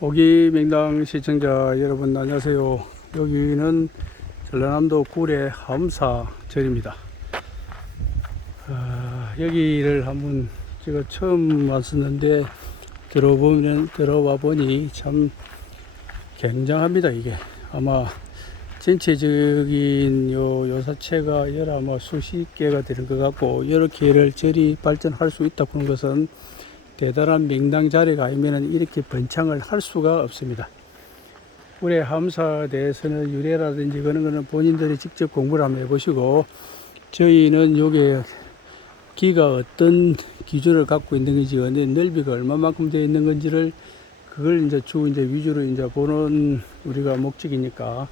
오기 맹당 시청자 여러분 안녕하세요. 여기는 전라남도 구례 함사 절입니다. 아, 여기를 한번 제가 처음 왔었는데 들어보면 들어와 보니 참 굉장합니다 이게 아마 전체적인 요 요사체가 여러 아마 수십 개가 되는 것 같고 개를 절이 발전할 수 있다 그런 것은 대단한 명당 자리가 아니면 이렇게 번창을 할 수가 없습니다. 올해 함사에 대해서는 유래라든지 그런 거는 본인들이 직접 공부를 한번 해보시고 저희는 요게 기가 어떤 기준을 갖고 있는 건지 넓이가 얼마만큼 되어 있는 건지를 그걸 이제 주 이제 위주로 이제 보는 우리가 목적이니까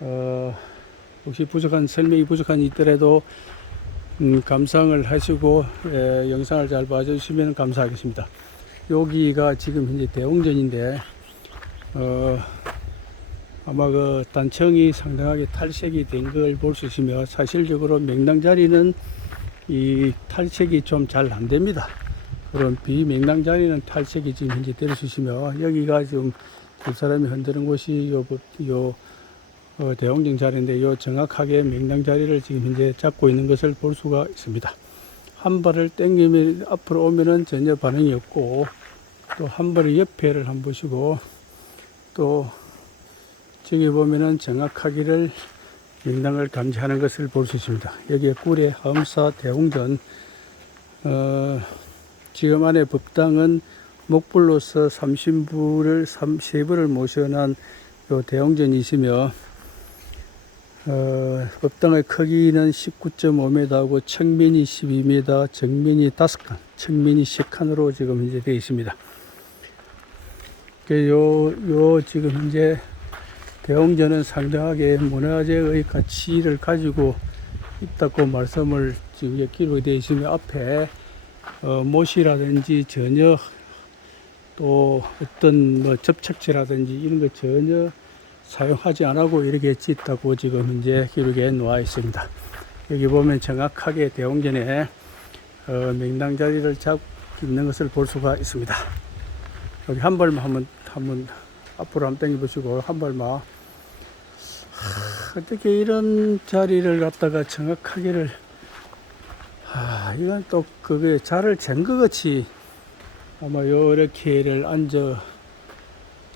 어 혹시 부족한 설명이 부족한 있더라도 음, 감상을 하시고 에, 영상을 잘 봐주시면 감사하겠습니다. 여기가 지금 현재 대웅전인데 어, 아마 그 단청이 상당하게 탈색이 된 걸 볼 수 있으며 사실적으로 명당 자리는 이 탈색이 좀 잘 안 됩니다. 그런 비명당 자리는 탈색이 지금 현재 될 수 있으며 여기가 지금 두 사람이 흔드는 곳이 요, 요 어, 대웅정 자리인데 요 정확하게 명당 자리를 지금 현재 잡고 있는 것을 볼 수가 있습니다. 한 발을 당기면 앞으로 오면은 전혀 반응이 없고 또 한 발의 옆에를 한번 보시고 또 저기 보면은 정확하기를 명당을 감지하는 것을 볼 수 있습니다. 여기에 꿀의 함사 대웅전 어, 지금 안에 법당은 목불로서 삼신부를 삼세부를 요 대웅전이시며 어, 법당의 크기는 19.5m하고 측면이 12m, 정면이 5칸, 측면이 10칸으로 지금 현재 되어 있습니다. 그 요, 요 지금 현재 대웅전은 상당하게 문화재의 가치를 가지고 있다고 말씀을 지금 기록이 되어 있으며 앞에 어, 못이라든지 전혀 또 어떤 뭐 접착제라든지 이런 거 전혀 사용하지 않고 이렇게 짓다고 지금 현재 기록에 놓아 있습니다. 여기 보면 정확하게 대웅전에 어, 명당 자리를 잡고 있는 것을 볼 수가 있습니다. 여기 한 발만 한번 한번 앞으로 한번 당겨 보시고 한 발만 하, 어떻게 이런 자리를 갖다가 정확하게를 아 이건 또 그게 자를 잰 것 같이 아마 요렇게를 앉아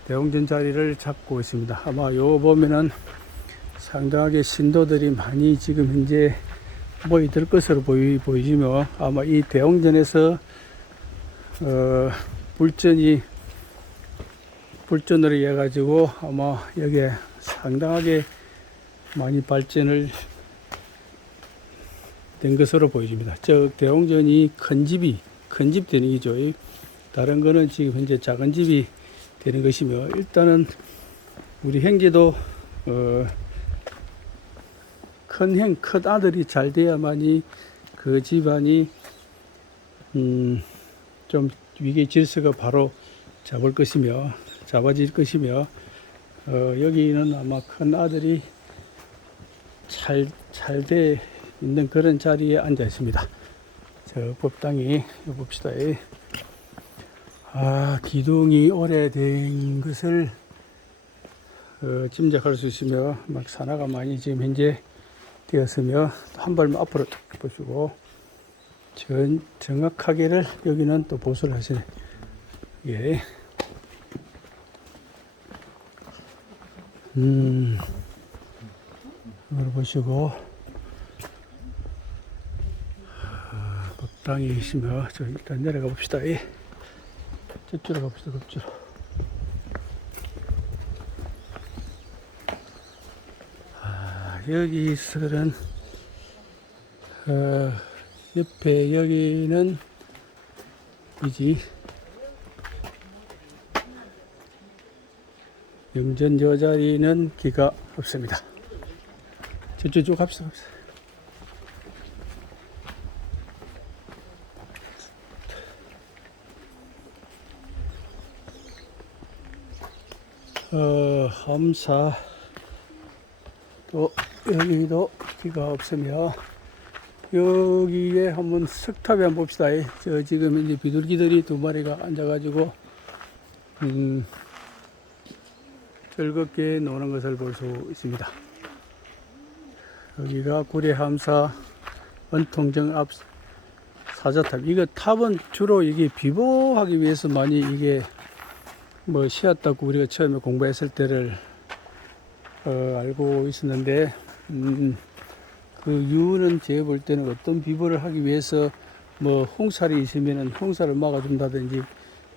대웅전 자리를 잡고 있습니다. 아마 요 보면은 상당하게 신도들이 많이 지금 현재 모이들 것으로 보이, 보이시며 아마 이 대웅전에서 어, 불전이 불전으로 해 가지고 아마 여기에 상당하게 많이 발전을 된 것으로 보여집니다. 저 대웅전이 큰 집이 큰집 기죠. 다른 거는 지금 현재 작은 집이 되는 것이며 일단은 우리 형제도 어, 큰형 큰 아들이 잘 돼야만이 그 집안이 음, 좀 위계 질서가 바로 잡을 것이며 잡아질 것이며 어, 여기는 아마 큰 아들이 잘 잘 돼 있는 그런 자리에 앉아 있습니다. 저 법당이 요 봅시다. 아, 기둥이 오래된 것을 어, 짐작할 수 있으며 막 산화가 많이 지금 현재 되었으며 한 발만 앞으로 딱 보시고 전, 정확하게를 여기는 또 보수를 하시네. 예. 음, 이걸 보시고 아, 법당이 있으며 저 일단 내려가 봅시다. 예. 저쪽으로 가봅시다, 저쪽으로. 아, 여기서는, 어, 옆에 여기는, 이지, 영전 저 자리는 기가 없습니다. 저쪽 쭉 갑시다, 갑시다. 어, 함사 또 여기도 비가 없으며 여기에 한번 석탑에 한번 봅시다. 저 지금 이제 비둘기들이 두 마리가 앉아가지고 음, 즐겁게 노는 것을 볼 수 있습니다. 여기가 구례함사 은통정 앞 사자탑. 이거 탑은 주로 이게 비보하기 위해서 많이 이게 뭐 쉬었다고 우리가 처음에 공부했을 때를 어, 알고 있었는데 음, 그 이유는 제가 볼 때는 어떤 비보를 하기 위해서 뭐 홍살이 있으면은 홍살을 막아준다든지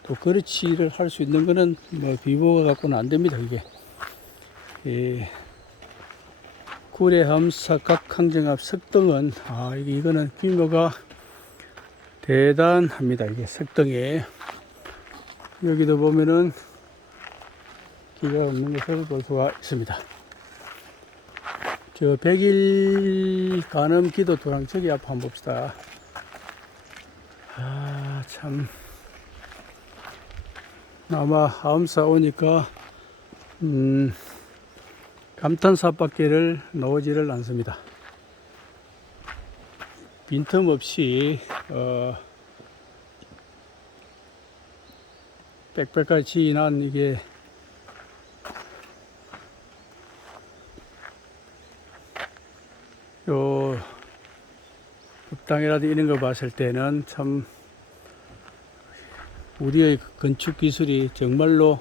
또 그렇지를 할 수 있는 거는 뭐 비보가 갖고는 안 됩니다 이게 예. 구례함 사각항정앞 석등은 아 이거는 규모가 대단합니다 이게 석등에 여기도 보면은 기가 없는 것을 볼 수가 있습니다. 저 백일 간음 기도 도랑 저기 앞 한번 봅시다. 아, 참. 아마 하엄사 오니까, 음, 감탄사밖에를 나오지를 않습니다. 빈틈없이, 어, 빽빽하게 지난 이게 요 법당이라도 이런 거 봤을 때는 참 우리의 건축 기술이 정말로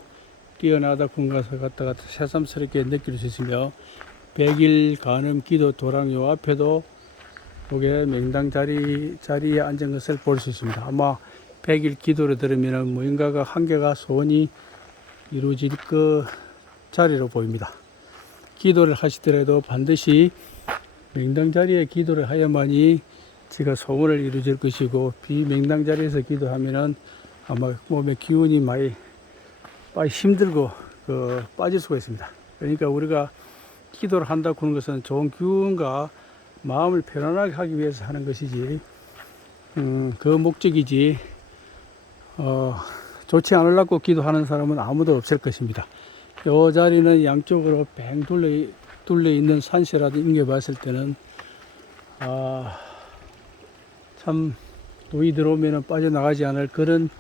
뛰어나다 군 것을 갖다가 새삼스럽게 느낄 수 있으며 백일 간음 기도 도랑 요 앞에도 요게 명당 자리 자리에 앉은 것을 볼 수 있습니다. 아마 백일 기도를 들으면 무인가가 한 개가 소원이 이루어질 그 자리로 보입니다. 기도를 하시더라도 반드시 명당 자리에 기도를 하야만이 제가 소원을 이루어질 것이고 비명당 자리에서 기도하면은 아마 몸에 기운이 많이 많이 힘들고 그 빠질 수가 있습니다. 그러니까 우리가 기도를 한다고 하는 것은 좋은 기운과 마음을 편안하게 하기 위해서 하는 것이지 음, 그 목적이지 어, 좋지 않으려고 기도하는 사람은 아무도 없을 것입니다. 이 자리는 양쪽으로 뱅 둘러, 둘러 있는 산세라도 임겨봤을 때는 아, 참 노이 들어오면 빠져나가지 않을 그런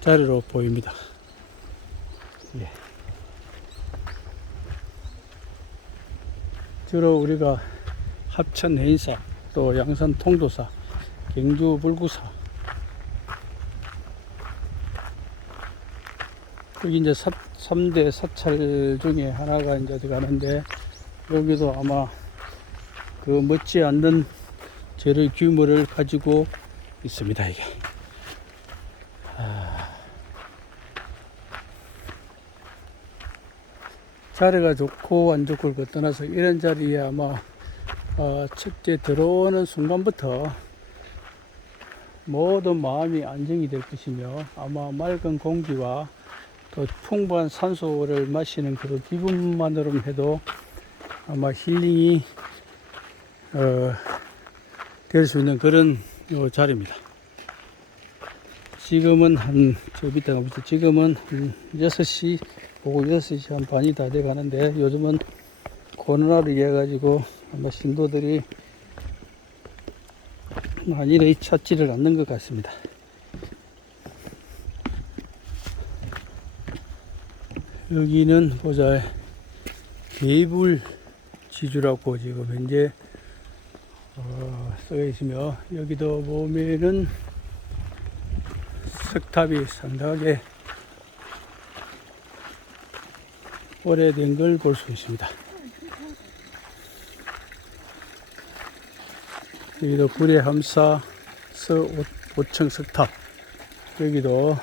자리로 보입니다. 예. 주로 우리가 합천 해인사, 또 양산 통도사, 경주 불구사, 여기 이제 사, 3대 사찰 중에 하나가 이제 가는데 여기도 아마 그 멋지 않는 재료 규모를 가지고 있습니다 이게. 아. 자리가 좋고 안 좋고를 그 떠나서 이런 자리에 아마 어, 첫째 들어오는 순간부터 모든 마음이 안정이 될 것이며 아마 맑은 공기와 또 풍부한 산소를 마시는 그 기분만으로는 해도 아마 힐링이 어, 될 수 있는 그런 요 자리입니다. 지금은 한, 저 밑에 가보죠. 지금은 한 6시, 오후 6시 한 반이 다 돼 가는데 요즘은 코로나로 인해 가지고 아마 신도들이 많이 찾지를 않는 것 같습니다. 여기는 보자 개불 지주라고 지금 현재 어, 써 있으며 여기도 보면은 석탑이 상당하게 오래된 걸 볼 수 있습니다. 여기도 구례함사 서 오청 석탑 여기도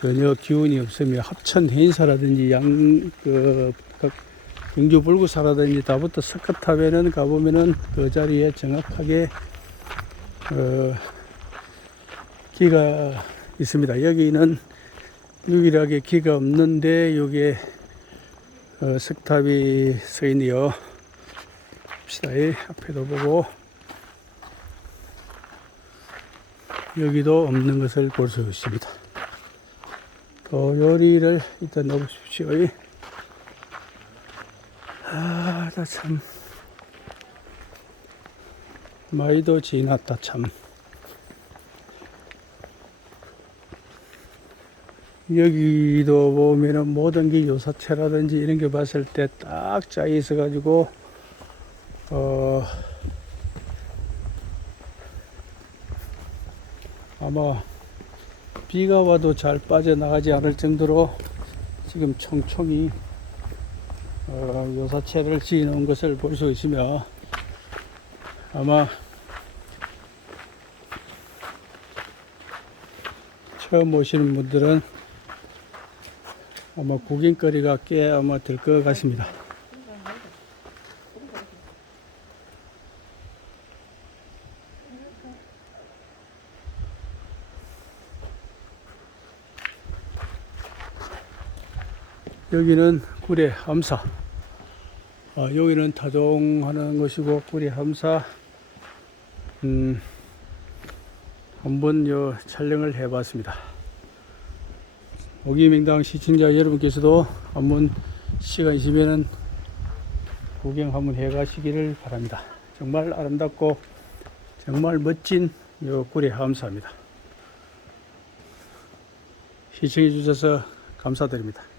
전혀 기운이 없으며 합천 해인사라든지 양, 그, 각 경주 불구사라든지 다부터 석탑에는 가보면은 그 자리에 정확하게, 어, 기가 있습니다. 여기는 유일하게 기가 없는데, 여기에, 어, 석탑이 서 있네요. 봅시다. 이 앞에도 보고, 여기도 없는 것을 볼 수 있습니다. 또 요리를 일단 넣어보십시오. 아, 나 참. 마이도 지났다, 참. 여기도 보면은 모든 게 요사체라든지 이런 게 봤을 때 딱짜 있어 가지고 어 아마 비가 와도 잘 빠져나가지 않을 정도로 지금 총총이 어, 요사체를 지어 놓은 것을 볼 수 있으며 아마 처음 오시는 분들은 아마 구경거리가 꽤 아마 될 것 같습니다. 여기는 구례 함사. 어, 여기는 타종하는 것이고 구례 함사. 음, 한번 요 촬영을 해봤습니다. 오기명당 시청자 여러분께서도 한번 시간 있으면은 구경 한번 해가시기를 바랍니다. 정말 아름답고 정말 멋진 요 구례 함사입니다. 시청해 주셔서 감사드립니다.